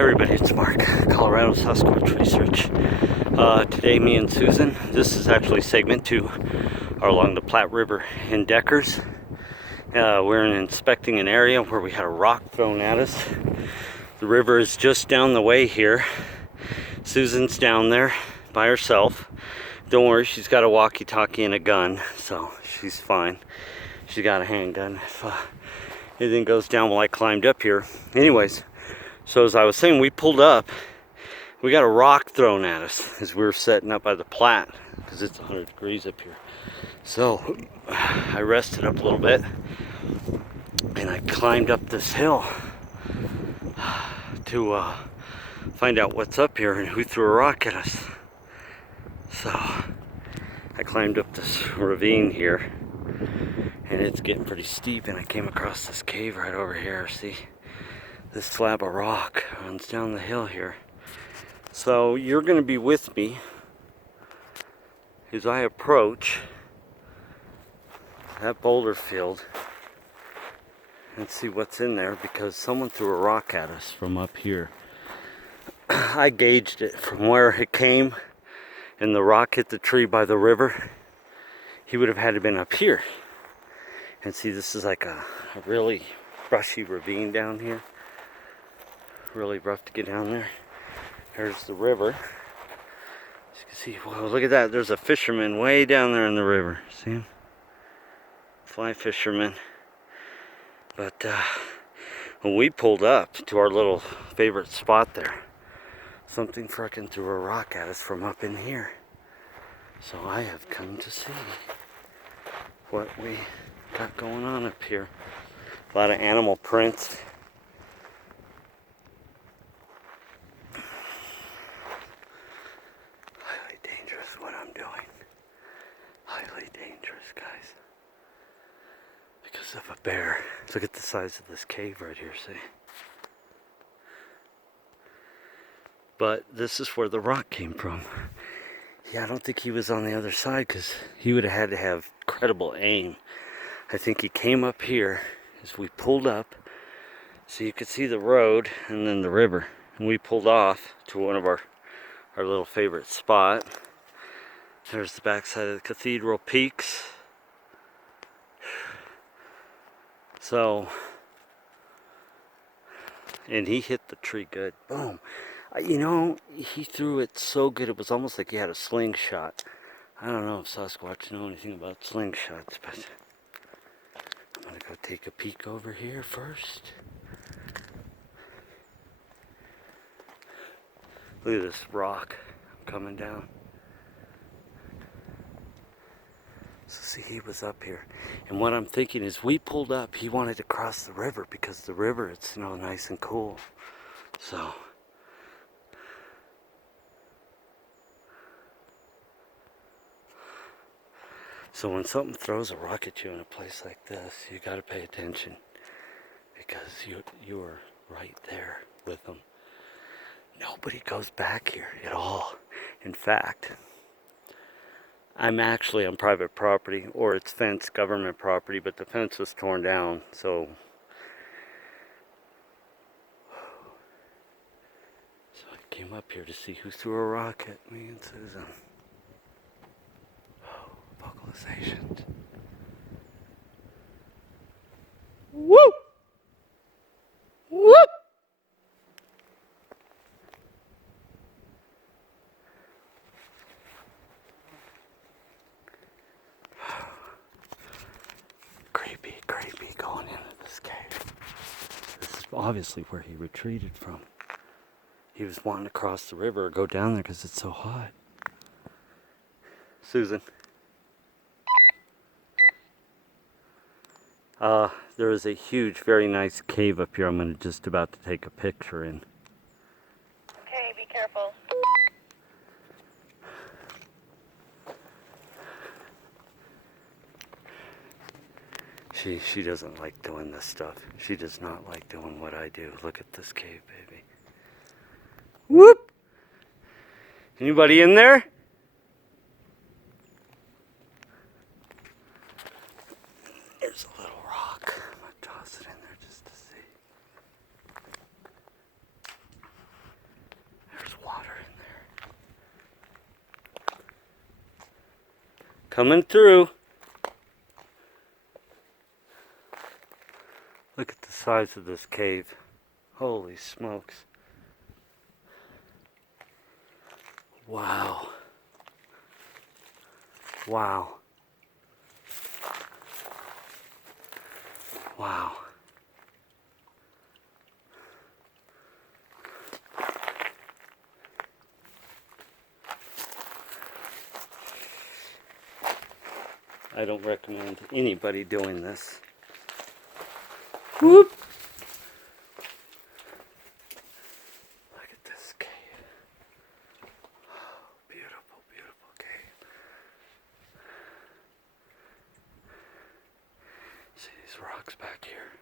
Hey everybody, it's Mark, Colorado Sasquatch Research. Today, me and Susan, this is actually segment 2 along the Platte River in Deckers. We're inspecting an area where we had a rock thrown at us. The river is just down the way here. Susan's down there by herself. Don't worry, she's got a walkie-talkie and a gun, so she's fine. She's got a handgun if anything goes down while I climbed up here. Anyways, so as I was saying, we pulled up. We got a rock thrown at us as we were setting up by the Platte because it's 100 degrees up here. So I rested up a little bit and I climbed up this hill to find out what's up here and who threw a rock at us. So I climbed up this ravine here and it's getting pretty steep, and I came across this cave right over here. See, this slab of rock runs down the hill here. So you're going to be with me as I approach that boulder field and see what's in there, because someone threw a rock at us from up here. I gauged it from where it came and the rock hit the tree by the river. He would have had to have been up here. And see, this is like a really brushy ravine down here. Really rough to get down there. There's the river. As you can see, whoa, look at that. There's a fisherman way down there in the river. See him? Fly fisherman. But when we pulled up to our little favorite spot there, something frickin' threw a rock at us from up in here. So I have come to see what we got going on up here. A lot of animal prints. Highly dangerous what I'm doing. Highly dangerous, guys. Because of a bear. Look at the size of this cave right here, see? But this is where the rock came from. Yeah, I don't think he was on the other side because he would have had to have credible aim. I think he came up here as we pulled up, so you could see the road and then the river. And we pulled off to one of our little favorite spot. There's the backside of the Cathedral Peaks. So, and he hit the tree good. Boom. You know, he threw it so good, it was almost like he had a slingshot. I don't know if Sasquatch know anything about slingshots, but I'm gonna go take a peek over here first. Look at this rock coming down. So see, he was up here. And what I'm thinking is, we pulled up, he wanted to cross the river because the river, it's, you know, nice and cool. So when something throws a rock at you in a place like this, you got to pay attention, because you are right there with them. Nobody goes back here at all. In fact, I'm actually on private property, or it's fenced government property, but the fence was torn down, so I came up here to see who threw a rock at me and Susan. Vocalizations. Woo! Woo! Creepy going into this cave. This is obviously where he retreated from. He was wanting to cross the river or go down there because it's so hot. Susan. There is a huge, very nice cave up here. I'm just about to take a picture in. Okay, be careful. She doesn't like doing this stuff. She does not like doing what I do. Look at this cave, baby. Whoop! Anybody in there? There's a little rock. I'm gonna toss it in there just to see. Coming through. Look at the size of this cave. Holy smokes. Wow. Wow. Wow. I don't recommend anybody doing this. Whoop! Look at this cave. Oh, beautiful, beautiful cave. See these rocks back here?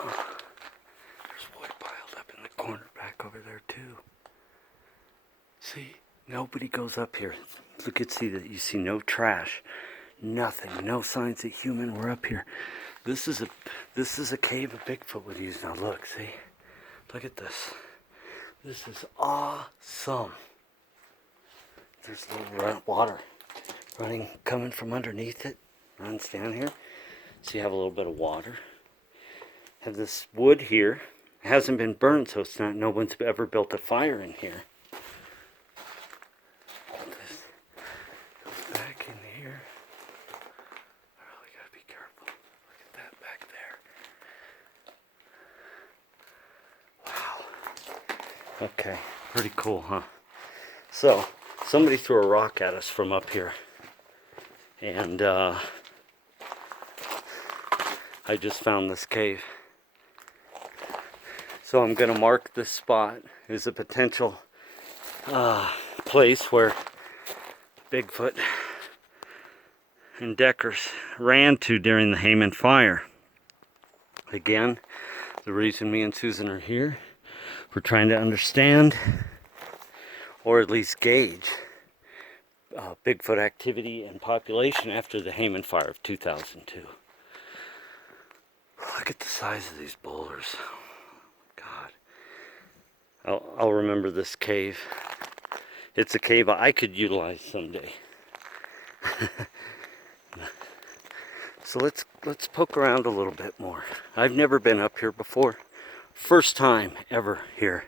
Oh, there's wood piled up in the corner back over there too. See, nobody goes up here. Look at, see that you see no trash, nothing, no signs that human were up here. This is a cave a Bigfoot would use. Now look, see, look at this. This is awesome. There's a little water running, coming from underneath it. Runs down here. So you have a little bit of water. Have this wood here. It hasn't been burned, so it's not. No one's ever built a fire in here. Okay, pretty cool, huh? So, somebody threw a rock at us from up here. And I just found this cave. So I'm going to mark this spot as a potential place where Bigfoot and Deckers ran to during the Hayman fire. Again, the reason me and Susan are here, we're trying to understand, or at least gauge, Bigfoot activity and population after the Hayman fire of 2002. Look at the size of these boulders. Oh my God. I'll remember this cave. It's a cave I could utilize someday. So let's poke around a little bit more. I've never been up here before. First time ever here,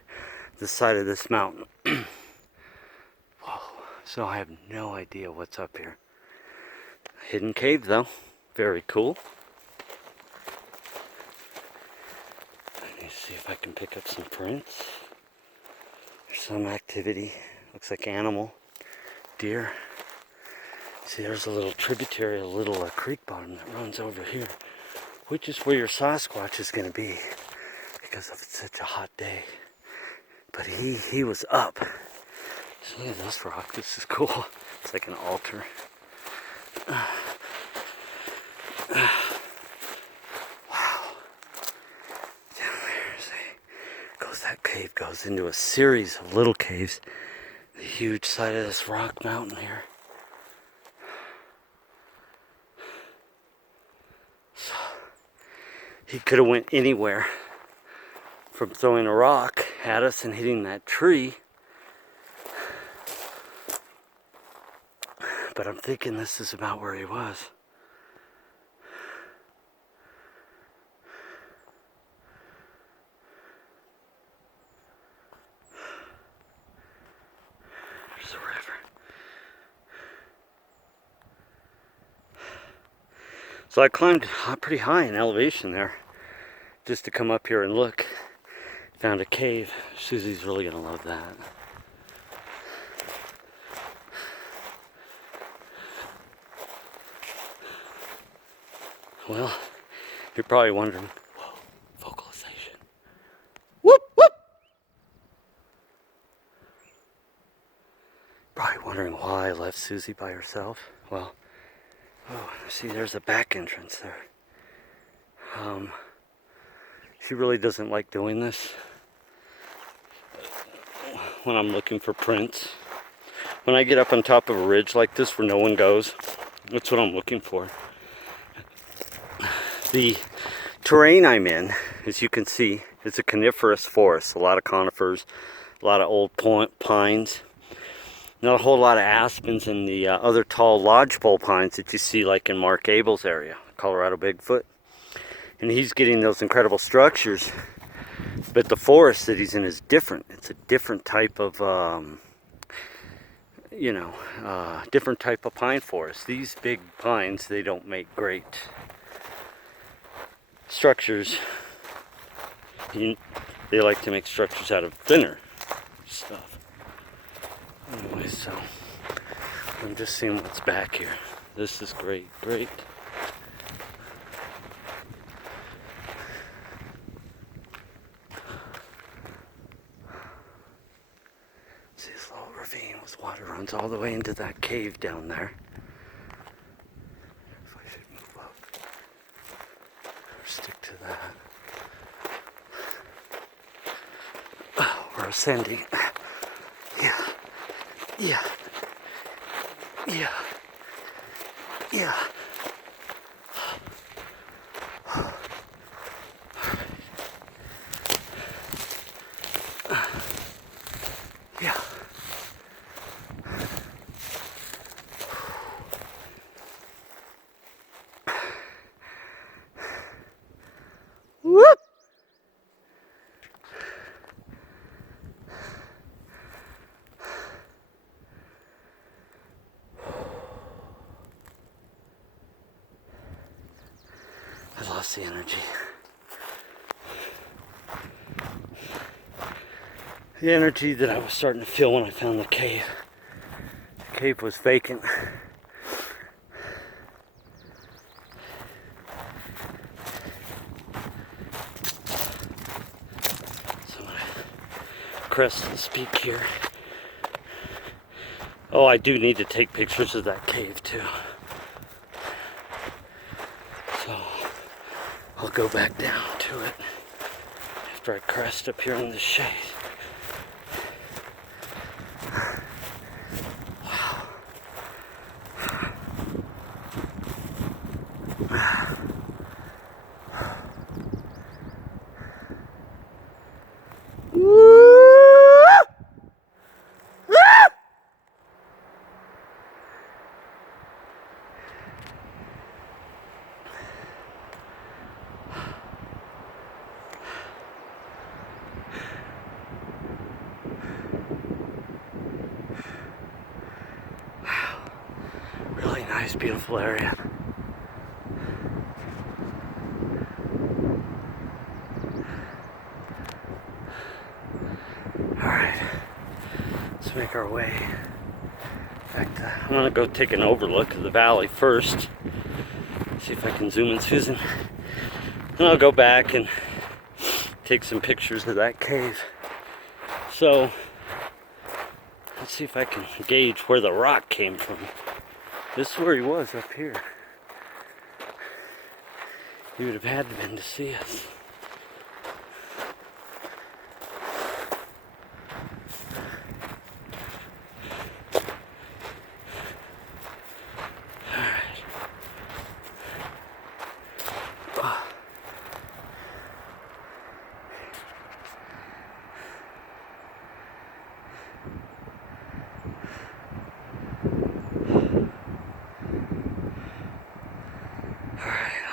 this side of this mountain. Whoa, so I have no idea what's up here. Hidden cave though, very cool. Let me see if I can pick up some prints. There's some activity, looks like animal, deer. See, there's a little tributary, a little creek bottom that runs over here, which is where your Sasquatch is going to be. Because of such a hot day. But he was up. So look at this rock. This is cool. It's like an altar. Wow. Down there, see. That cave goes into a series of little caves. The huge side of this rock mountain here. So, he could have went anywhere. From throwing a rock at us and hitting that tree. But I'm thinking this is about where he was. There's a river. So I climbed pretty high in elevation there just to come up here and look. Found a cave. Susie's really gonna love that. Well, you're probably wondering, whoa, vocalization. Whoop, whoop! Probably wondering why I left Susie by herself. Well, oh, see, there's a back entrance there. She really doesn't like doing this. When I'm looking for prints. When I get up on top of a ridge like this where no one goes, that's what I'm looking for. The terrain I'm in, as you can see, is a coniferous forest. A lot of conifers, A lot of old pines. Not a whole lot of aspens and the other tall lodgepole pines that you see like in Mark Abel's area, Colorado Bigfoot. And he's getting those incredible structures, but the forest that he's in is different. It's a different type of, different type of pine forest. These big pines, they don't make great structures. They like to make structures out of thinner stuff. Anyway, so I'm just seeing what's back here. This is great. See this little ravine with water runs all the way into that cave down there. If I should move up or stick to that. Oh, we're ascending. Yeah. Yeah. Whoop! I lost the energy. The energy that I was starting to feel when I found the cave. The cave was vacant. So I'm gonna crest this peak here. Oh, I do need to take pictures of that cave too. So I'll go back down to it after I crest up here in the shade. Wow. Really nice, beautiful area. Alright, let's make our way back to, I'm gonna go take an overlook of the valley first. See if I can zoom in Susan. And I'll go back and take some pictures of that cave. So, let's see if I can gauge where the rock came from. This is where he was, up here. He would have had to been to see us.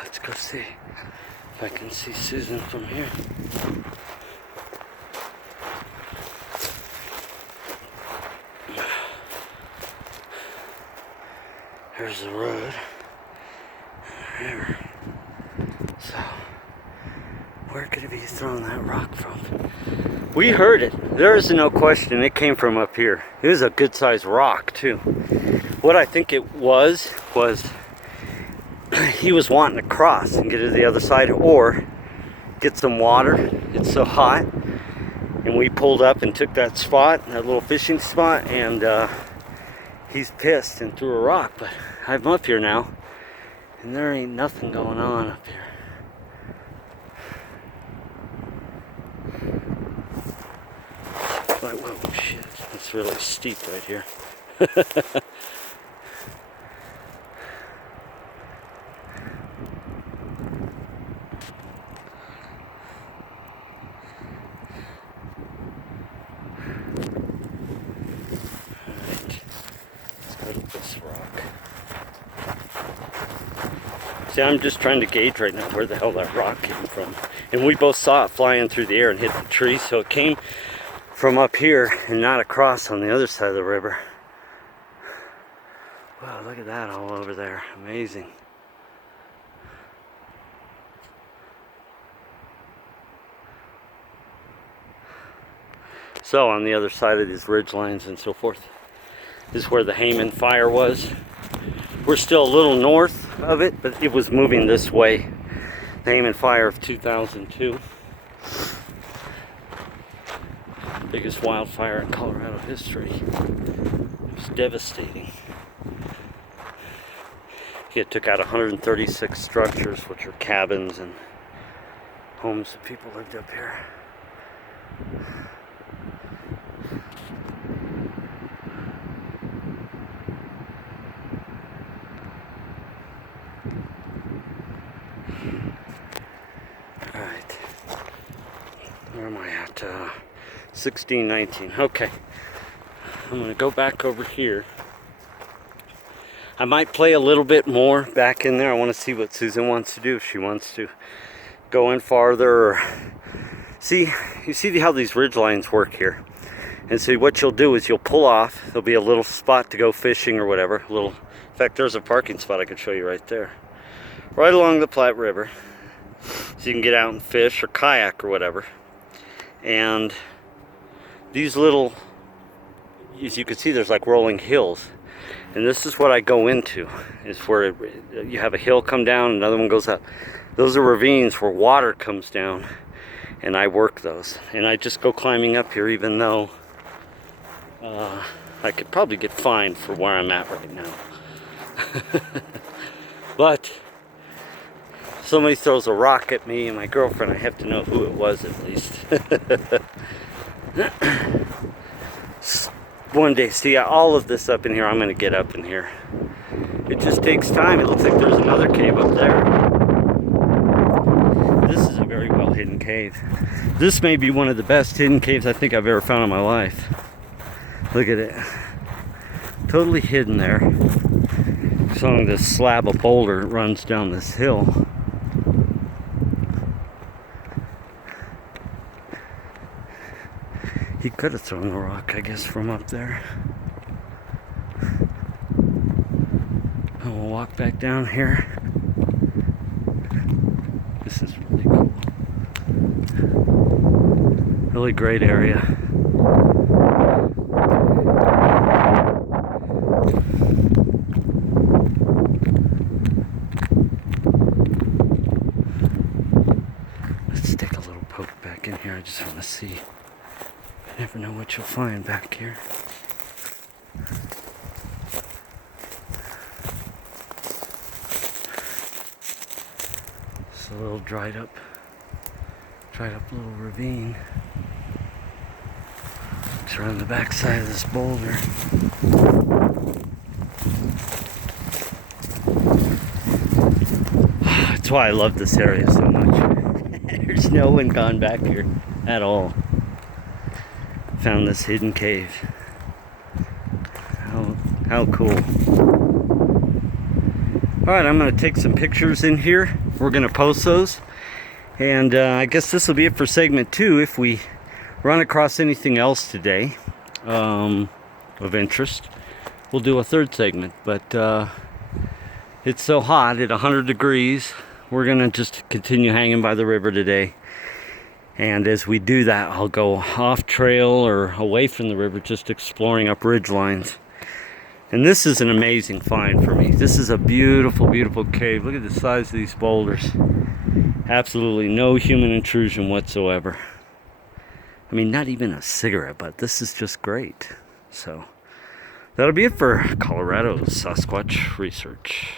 Let's go see if I can see Susan from here. There's the road. There. So, where could he be throwing that rock from? We heard it. There is no question. It came from up here. It was a good sized rock, too. What I think it was he was wanting to cross and get to the other side or get some water. It's so hot. And we pulled up and took that spot, that little fishing spot, and he's pissed and threw a rock. But I'm up here now, and there ain't nothing going on up here. Like, whoa, shit, it's really steep right here. See, I'm just trying to gauge right now where the hell that rock came from. And we both saw it flying through the air and hit the tree, so it came from up here and not across on the other side of the river. Wow, look at that all over there. Amazing. So on the other side of these ridge lines and so forth is where the Hayman fire was. We're still a little north of it, but it was moving this way. The Hayman fire of 2002. Biggest wildfire in Colorado history. It was devastating. It took out 136 structures, which are cabins and homes that people lived up here. Alright. Where am I at? 1619. Okay. I'm going to go back over here. I might play a little bit more back in there. I want to see what Susan wants to do. If she wants to go in farther. Or see, you see how these ridge lines work here. And so what you'll do is you'll pull off. There'll be a little spot to go fishing or whatever. In fact, there's a parking spot I could show you right there. Right along the Platte River. So you can get out and fish or kayak or whatever. And these little, as you can see, there's like rolling hills. And this is what I go into, is where you have a hill come down, another one goes up. Those are ravines where water comes down, and I work those. And I just go climbing up here, even though I could probably get fined for where I'm at right now. But somebody throws a rock at me and my girlfriend, I have to know who it was at least. One day, see, all of this up in here, I'm going to get up in here. It just takes time. It looks like there's another cave up there. This is a very well hidden cave. This may be one of the best hidden caves I think I've ever found in my life. Look at it. Totally hidden there. It's on this slab of boulder that runs down this hill. He could have thrown a rock, I guess, from up there. And we'll walk back down here. This is really cool. Really great area. Let's take a little poke back in here. I just want to see. You never know what you'll find back here. It's a little dried up little ravine. It's around the back side of this boulder. That's why I love this area so much. There's no one gone back here at all. Found this hidden cave. How cool. Alright, I'm going to take some pictures in here. We're going to post those. And I guess this will be it for segment 2. If we run across anything else today of interest, we'll do a third segment. But it's so hot at 100 degrees. We're going to just continue hanging by the river today. And as we do that, I'll go off trail or away from the river, just exploring up ridge lines. And this is an amazing find for me. This is a beautiful, beautiful cave. Look at the size of these boulders. Absolutely no human intrusion whatsoever. I mean, not even a cigarette butt. This is just great. So that'll be it for Colorado Sasquatch Research.